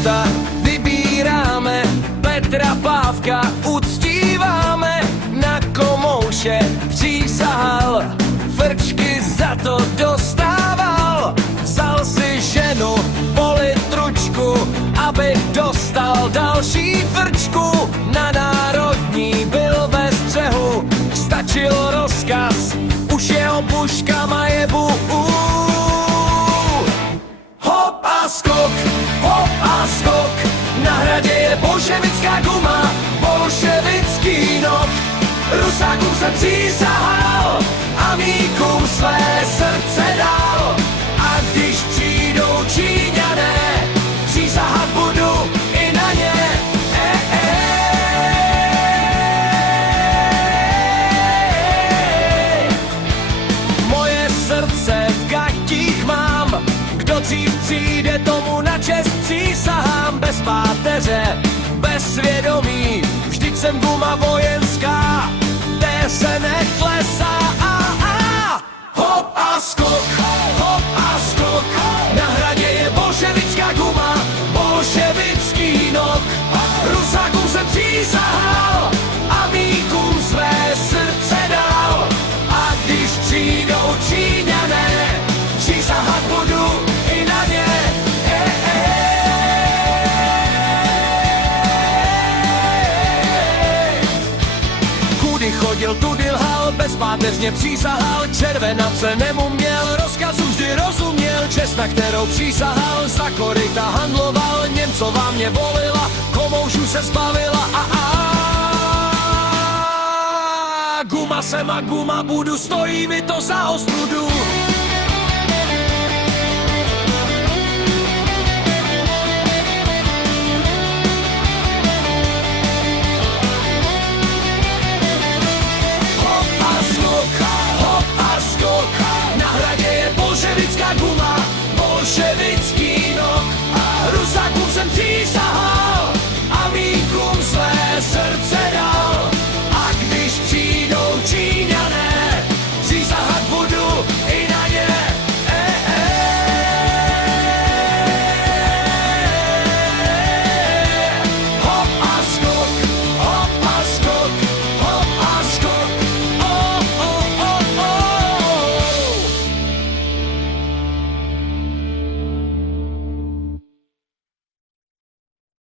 auta vybíráme, Petra Pávka uctíváme, na komouše přísahal, frčky za to dostával. Vzal si ženu po litručku, aby dostal další frčku. Na národní byl ve střehu, stačil rozkaz, už jeho puškama je hop a skok, na hradě je bolševická guma, bolševický nok. Rusákům jsem přísahal, amíkům své srdce dal. A když přijdou Číňané, přísahat budu i na ně. Moje srdce v gatích mám, kdo dřív přijde, tomu na čest přísahám. Bez páteře, bez svědomí, vždyť jsem guma vojenská, té se neklesá. Hop a skok, na hradě je bolševická guma, bolševický nok. Rusákům jsem přísahal, amíkům své srdce dal. A když přijdou Číňané, přísahat budu i na ně. Kudy chodil, tudy lhal, bezpáteřně přísahal, červenace nemuměl, rozkazu vždy rozuměl, čest, na kterou přísahal, za koryta handloval, Němcová mě volila, komoušů se zbavila guma jsem a guma budu, stojí mi to za ostudu. Na hradě je bolševická guma, bolševický nok. Rusákům jsem přísahal, amíkům své srdce dal. A když přijdou Číňané,